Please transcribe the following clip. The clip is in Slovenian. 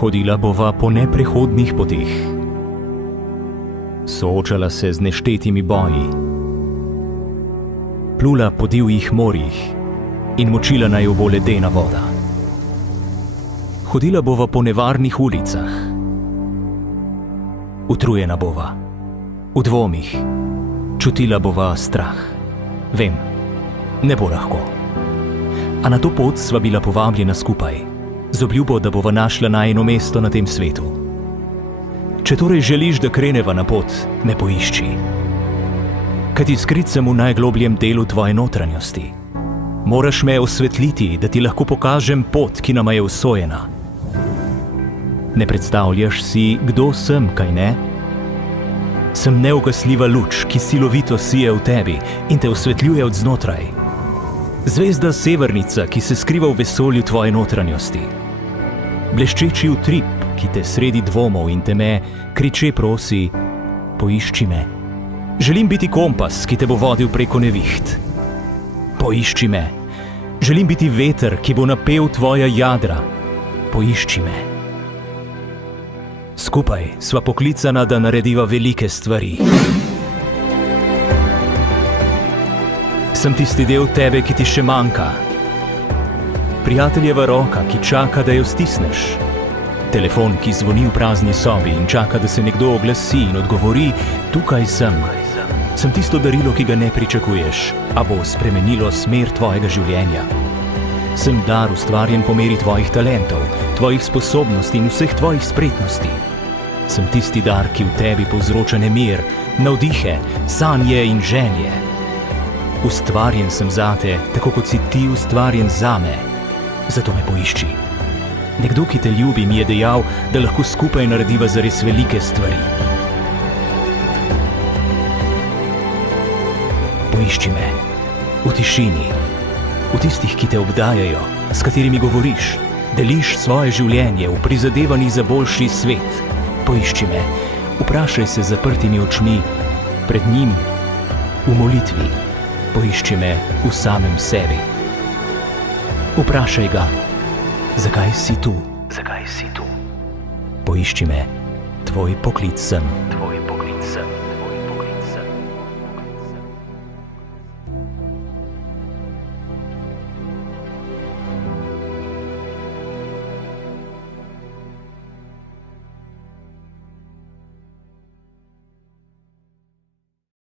Hodila bova po neprehodnih poteh. Soočala se z neštetimi boji. Plula po divjih morjih in močila naju bo ledena voda. Hodila bova po nevarnih ulicah. Utrujena bova, v dvomih, čutila bova strah. Vem, ne bo lahko. A na to pot sva bila povabljena skupaj, z obljubo, da bova našla najino mesto na tem svetu. Če torej želiš, da kreneva na pot, me poišči. Kajti skrit sem v najglobljem delu tvoje notranjosti. Moraš me osvetliti, da ti lahko pokažem pot, ki nama je usojena. Ne predstavljaš si, kdo sem, kaj ne? Sem neugasljiva luč, ki silovito sije v tebi in te osvetljuje od znotraj. Zvezda Severnica, ki se skriva v vesolju tvoje notranjosti. Bleščeči utrip, ki te sredi dvomov in teme kriče prosi, poišči me. Želim biti kompas, ki te bo vodil preko neviht. Poišči me. Želim biti veter, ki bo napel tvoja jadra. Poišči me. Skupaj sva poklicana, da narediva velike stvari. Sem tisti del tebe, ki ti še manjka. Prijateljeva roka, ki čaka, da jo stisneš. Telefon, ki zvoni v prazni sobi in čaka, da se nekdo oglasi in odgovori, tukaj sem. Sem tisto darilo, ki ga ne pričakuješ, a bo spremenilo smer tvojega življenja. Sem dar ustvarjen po meri tvojih talentov, tvojih sposobnosti in vseh tvojih spretnosti. Sem tisti dar, ki v tebi povzroča nemir, navdihe, sanje in želje. Ustvarjen sem zate, tako kot si ti ustvarjen zame. Zato me poišči. Nekdo, ki te ljubi, mi je dejal, da lahko skupaj narediva zares velike stvari. Poišči me. V tišini. V tistih, ki te obdajajo, s katerimi govoriš, deliš svoje življenje v prizadevanjih za boljši svet. Poišči me. Vprašaj se z zaprtimi očmi pred njim v molitvi. Poišči me v samem sebi. Vprašaj ga, zakaj si tu? Zakaj si tu? Poišči me, tvoj poklic sem. Tvoj poklic.